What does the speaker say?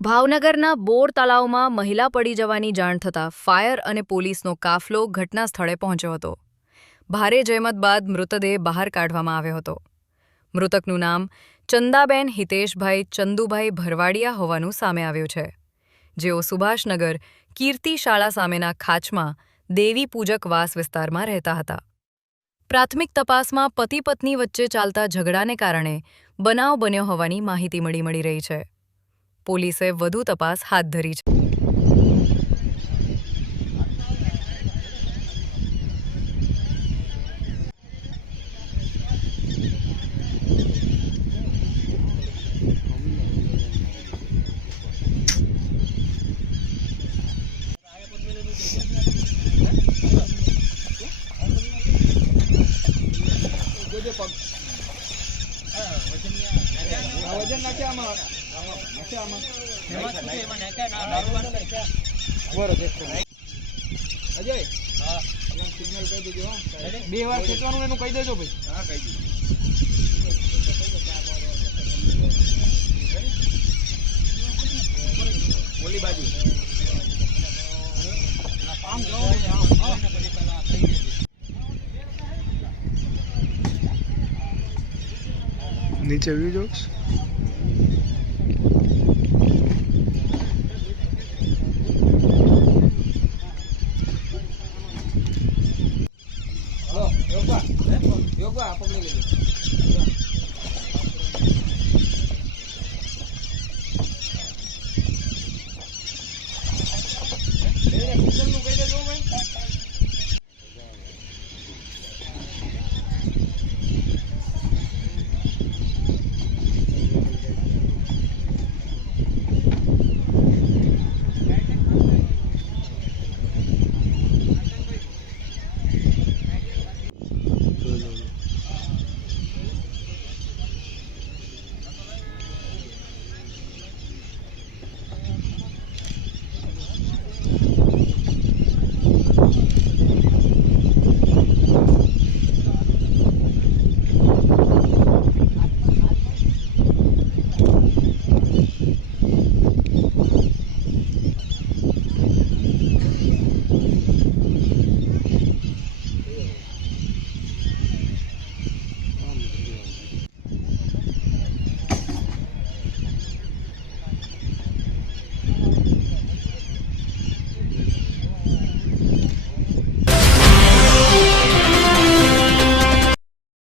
ભાવનગરના બોર તળાવમાં મહિલા પડી જવાની જાણ થતાં ફાયર અને પોલીસનો કાફલો ઘટના સ્થળે પહોંચ્યો હતો. ભારે જહેમત બાદ મૃતદેહ બહાર કાઢવામાં આવ્યો હતો. મૃતકનું નામ ચંદાબેન હિતેશભાઈ ચંદુભાઈ ભરવાડિયા હોવાનું સામે આવ્યું છે, જેઓ સુભાષનગર કીર્તિ શાળા સામેના ખાચમાં દેવી પૂજક વાસ વિસ્તારમાં રહેતા હતા. પ્રાથમિક તપાસમાં પતિ પત્ની વચ્ચે ચાલતા ઝઘડાને કારણે બનાવ બન્યો હોવાની માહિતી મળી રહી છે. પોલીસે વધુ તપાસ હાથ ધરી છે. વજન નાખ્યા અજય સિગ્નલ કહી દેજો. 2 વાર ખેંચવાનું એનું કહી દેજો ભાઈ. હા કહી દીધું. ઓલી બાજુ આમ નીચે વ્યૂ જોક્સ.